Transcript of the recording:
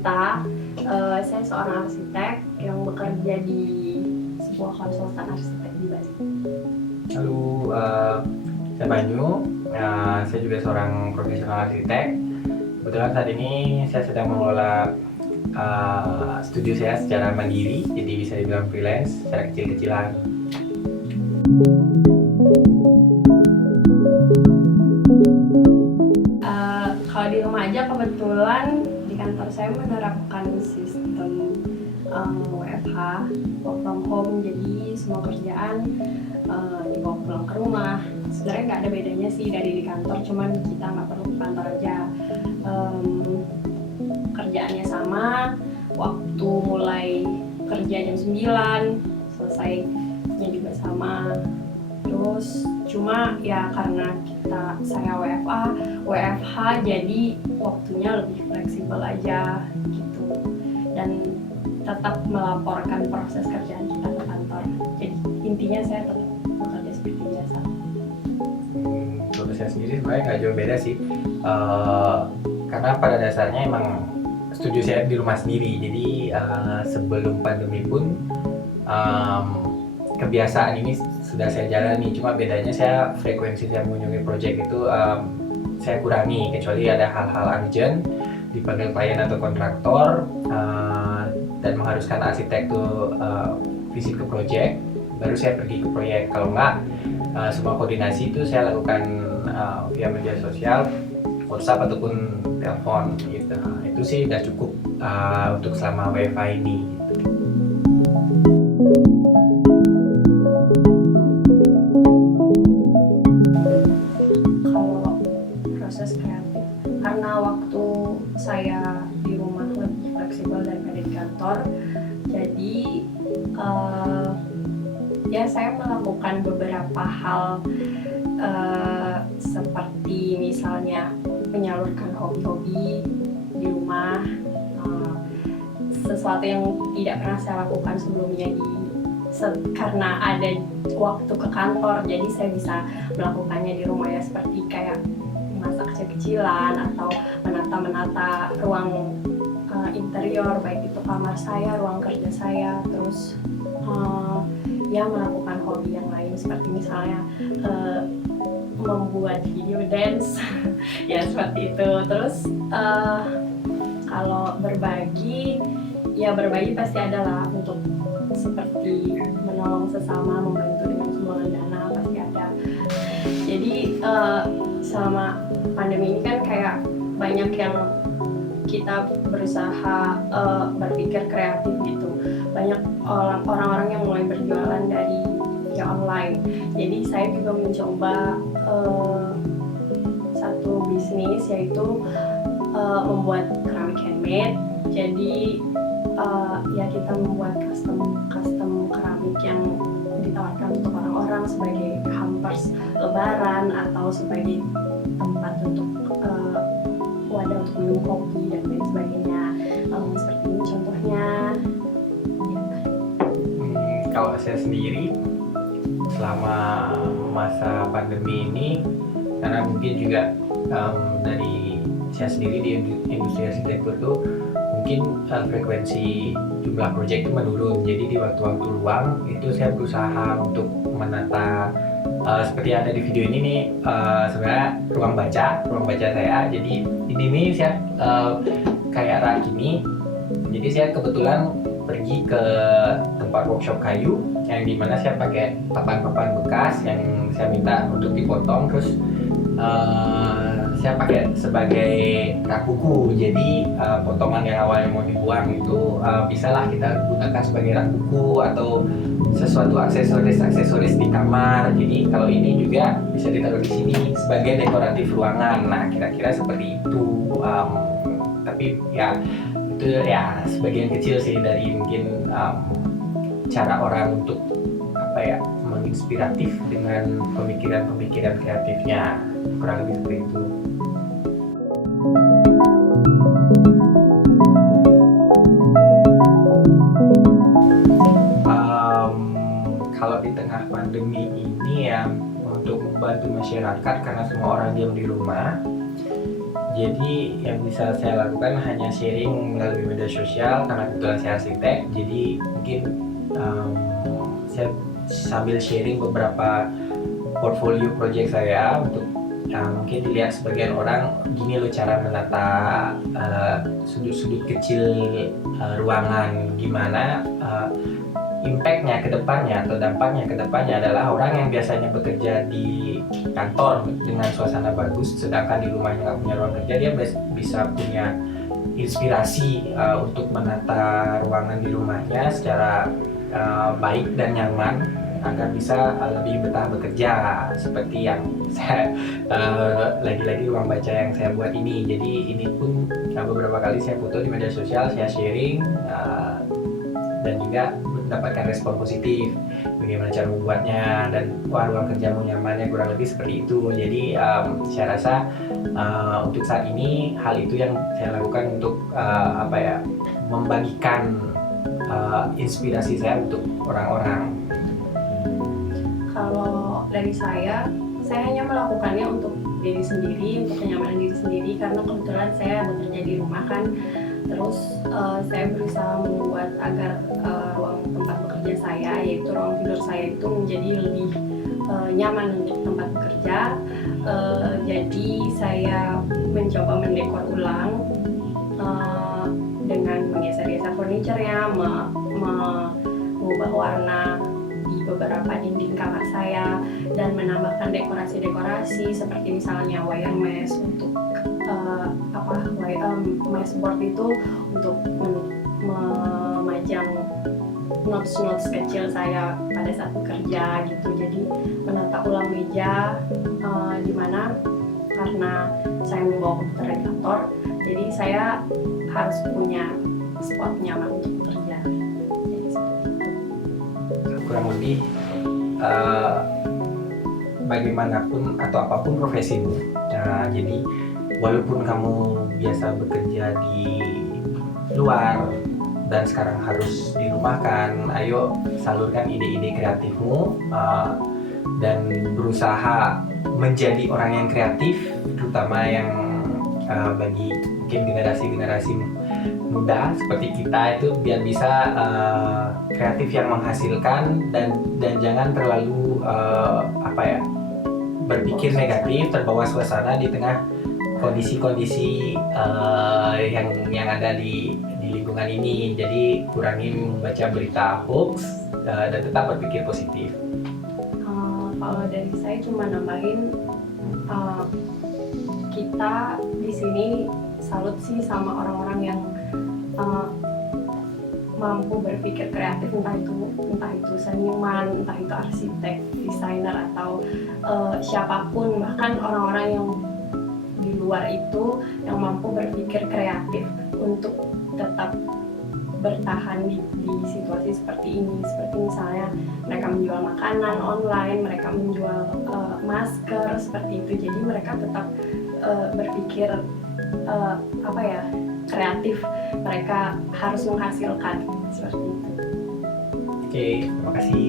Gita. Saya seorang arsitek yang bekerja di sebuah konsultan arsitek di Bali. Halo, saya Banyu. Saya juga seorang profesional arsitek. Kebetulan saat ini saya sedang mengelola studio saya secara mandiri, jadi bisa dibilang freelance, secara kecil-kecilan. Kalau di rumah aja kebetulan di kantor saya menerapkan sistem WFH, work from home, jadi semua kerjaan dibawa pulang ke rumah. Sebenarnya nggak ada bedanya sih dari di kantor, cuman kita nggak perlu ke kantor aja. Kerjaannya sama, waktu mulai kerja jam 9, selesainya juga sama. Terus cuma ya karena saya WFH jadi waktunya lebih fleksibel aja gitu, dan tetap melaporkan proses kerjaan kita ke kantor. Jadi intinya saya tetap bekerja seperti biasa. Untuk saya sendiri sebenarnya nggak jauh beda sih, karena pada dasarnya emang studio saya di rumah sendiri, jadi sebelum pandemi pun kebiasaan ini sudah saya jalani. Cuma bedanya saya frekuensi saya mengunjungi project itu saya kurangi, kecuali ada hal-hal urgent dipanggil klien atau kontraktor dan mengharuskan arsitek tuh visit ke project, baru saya pergi ke proyek. Kalau enggak, semua koordinasi itu saya lakukan via media sosial, WhatsApp ataupun telepon gitu. Itu sih udah cukup untuk selama WFH ini gitu. Kalau proses kreatif, karena waktu saya di rumah lebih fleksibel daripada di kantor, jadi ya saya melakukan beberapa hal seperti misalnya menyalurkan hobi-hobi di rumah, sesuatu yang tidak pernah saya lakukan sebelumnya karena ada waktu ke kantor, jadi saya bisa melakukannya di rumah, ya seperti kayak masak kecil-kecilan atau menata ruang interior, baik itu kamar saya, ruang kerja saya, terus ya melakukan hobi yang lain seperti misalnya membuat video dance ya seperti itu. Terus kalau berbagi pasti adalah, untuk seperti menolong sesama, membantu dengan sumbangan dana pasti ada. Jadi selama pandemi ini kan kayak banyak yang kita berusaha berpikir kreatif gitu. Banyak orang-orang yang mulai berjualan dari via online. Jadi saya juga mencoba satu bisnis, yaitu membuat keramik handmade. Jadi ya kita membuat custom keramik yang ditawarkan untuk orang-orang sebagai hampers lebaran atau sebagai tempat untuk wadah untuk minum kopi dan lain sebagainya. Seperti ini contohnya. Kalau saya sendiri selama masa pandemi ini, karena mungkin juga dari saya sendiri di industri arsitektur tuh mungkin frekuensi jumlah proyek itu menurun. Jadi di waktu-waktu luang itu saya berusaha untuk menata seperti ada di video ini nih, sebenarnya ruang baca saya. Jadi ini nih saya kayak rak ini. Jadi saya kebetulan pergi ke tempat workshop kayu yang dimana saya pakai papan-papan bekas yang saya minta untuk dipotong, terus saya pakai sebagai rak buku. Jadi potongan yang awalnya mau dibuang itu bisalah kita gunakan sebagai rak buku atau sesuatu aksesoris di kamar. Jadi kalau ini juga bisa ditaruh di sini sebagai dekoratif ruangan. Nah, kira-kira seperti itu. Tapi ya itu ya sebagian kecil sih dari mungkin cara orang untuk menginspiratif dengan pemikiran kreatifnya, kurang lebih seperti itu. Kalau di tengah pandemi ini ya, untuk membantu masyarakat karena semua orang diam di rumah, Jadi yang bisa saya lakukan hanya sharing melalui media sosial karena kebetulan saya arsitek. Jadi mungkin saya sambil sharing beberapa portfolio project saya untuk mungkin dilihat sebagian orang, gini loh cara menata sudut-sudut kecil ruangan, gimana impactnya ke depannya atau dampaknya ke depannya adalah orang yang biasanya bekerja di kantor dengan suasana bagus, sedangkan di rumahnya nggak punya ruang kerja, dia bisa punya inspirasi untuk menata ruangan di rumahnya secara baik dan nyaman agar bisa lebih betah bekerja, seperti yang saya lagi-lagi ruang baca yang saya buat ini. Jadi ini pun beberapa kali saya foto di media sosial, saya sharing dan juga mendapatkan respon positif bagaimana cara membuatnya, dan ruang kerjamu nyamannya, kurang lebih seperti itu. Jadi saya rasa untuk saat ini hal itu yang saya lakukan untuk membagikan inspirasi saya untuk orang-orang. Kalau dari saya hanya melakukannya untuk diri sendiri, untuk kenyamanan diri sendiri, karena kebetulan saya bekerja di rumah kan. Terus saya berusaha membuat agar ruang tempat bekerja saya, yaitu ruang tidur saya itu menjadi lebih nyaman untuk tempat bekerja. Jadi saya mencoba mendekor ulang dengan menggeser-geser furniture-nya, mengubah warna di beberapa dinding kamar saya, dan menambahkan dekorasi-dekorasi seperti misalnya wire mesh untuk mesh board itu untuk memajang notes-notes kecil saya pada saat bekerja gitu. Jadi menata ulang meja di mana karena saya membawa komputer dari kantor, jadi saya harus punya spot nyaman untuk bekerja. Jadi seperti itu. Kurang lebih bagaimanapun atau apapun profesimu, jadi walaupun kamu biasa bekerja di luar dan sekarang harus dirumahkan, ayo salurkan ide-ide kreatifmu dan berusaha menjadi orang yang kreatif, terutama yang bagi mungkin generasi-generasi muda seperti kita itu, biar bisa kreatif yang menghasilkan, dan jangan terlalu berpikir negatif, terbawa suasana di tengah kondisi-kondisi yang ada di lingkungan ini. Jadi kurangi membaca berita hoax dan tetap berpikir positif. Kalau dari saya cuma nambahin, kita di sini salut sih sama orang-orang yang mampu berpikir kreatif, entah itu seniman, entah itu arsitek, desainer, atau siapapun, bahkan orang-orang yang di luar itu yang mampu berpikir kreatif untuk tetap bertahan di situasi seperti ini. Seperti misalnya mereka menjual makanan online, mereka menjual masker seperti itu. Jadi mereka tetap berpikir kreatif, mereka harus menghasilkan seperti itu. Oke, terima kasih.